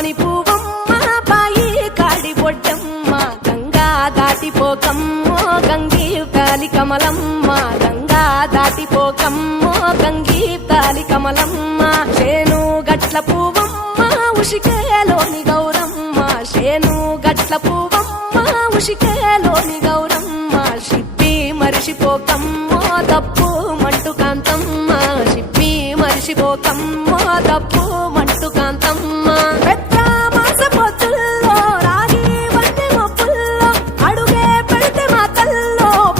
గంగలోని పువ్వమ్మ బాయి కాడి పొట్టమ్మ గంగా దాటిపోకమ్మో గంగి తాలి కమలమ్మ గంగా దాటిపోకమ్మో గంగి తాలి కమలమ్మ చేను గట్ల పువ్వమ్మ ఉషికేలోని గౌరమ్మ చేను గట్ల పువ్వమ్మ ఉషికేలోని గౌరమ్మ షిప్పి మరిషిపోకమ్మో తప్పు మంటు కాంతమ్మ షిప్పి మరిషిపోకమ్మో తప్పు